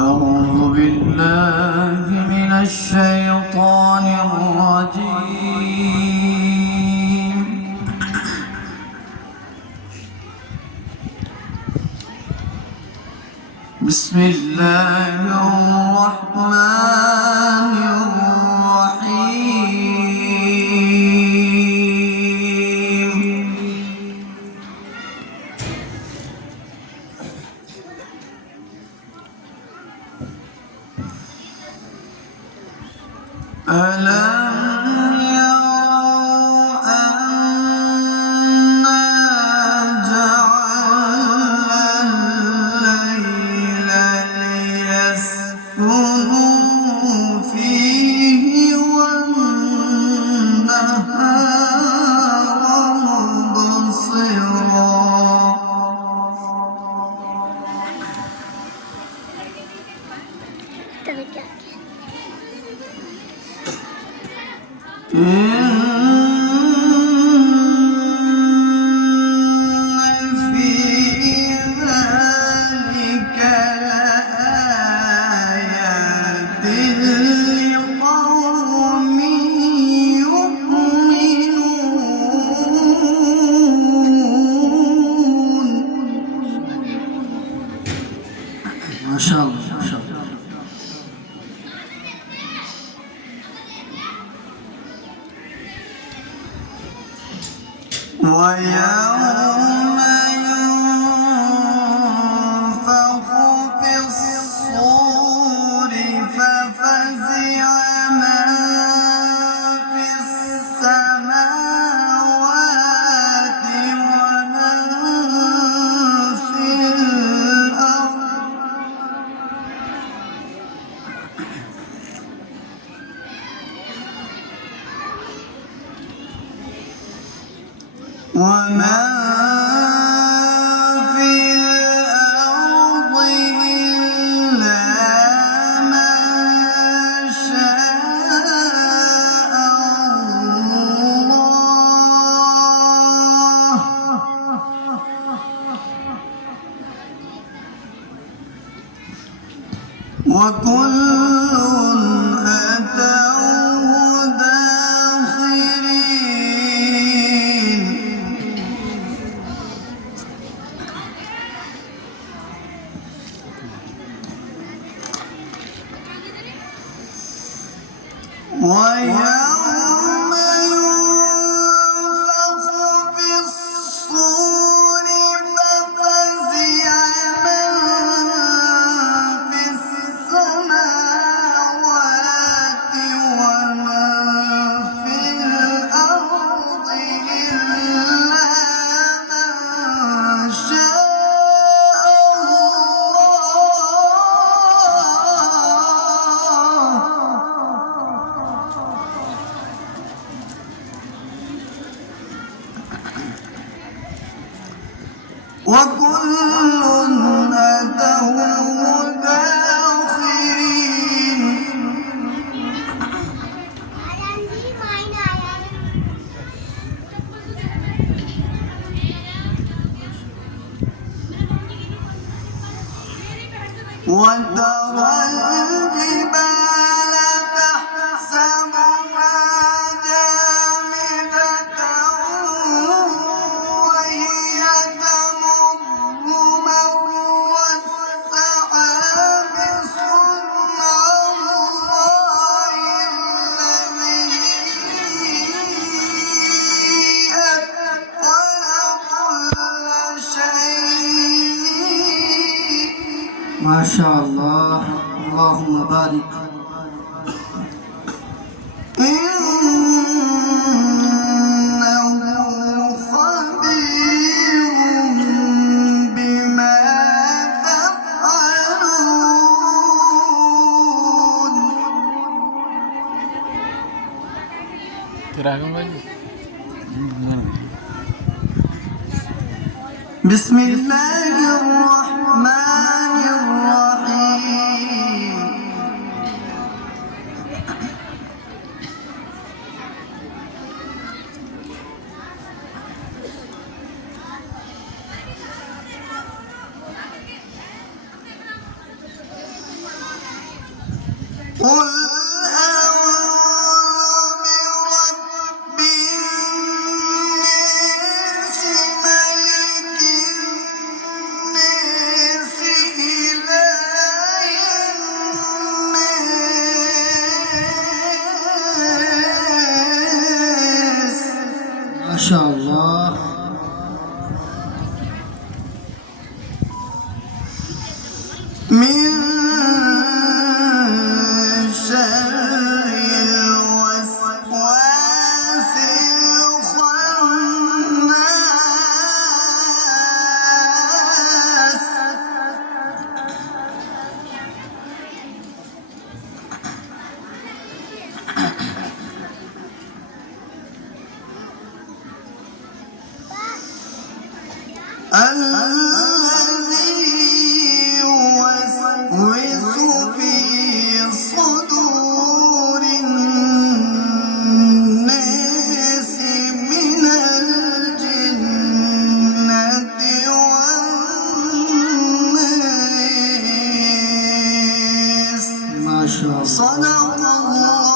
أعوذ بالله من الشيطان الرجيم. بسم الله الرحمن الرحيم. ألم يروا أنا جعلنا الليل ليسكنوا فيه والنهار مبصرا إن في ذلك لآيات لقوم يؤمنون. ما شاء الله ما شاء الله. ويوم ينفخ في الصور ففزع من في السماوات ومن في الأرض وما في الأرض إلا من شاء الله وكل أتوه داخرين. ويوم ينفخ في الصور ففزع من في السماوات ومن في الأرض إلا من شاء وكل أتوه داخرين. وترى الجبال تحسبها جامدة وهي تمر مر السحاب صنع الله الذي أتقن كل شيء. ما شاء الله اللهم بارك. إنه خبير بما تفعلون. بسم الله الرحمن الرحيم. قل أعوذ برب الناس ملك الناس إله الناس. ما شاء الله. من شر الوسواس الخناس. الذي يوسوس في صدور الناس من الجنة والناس. ما شاء الله. صدق الله.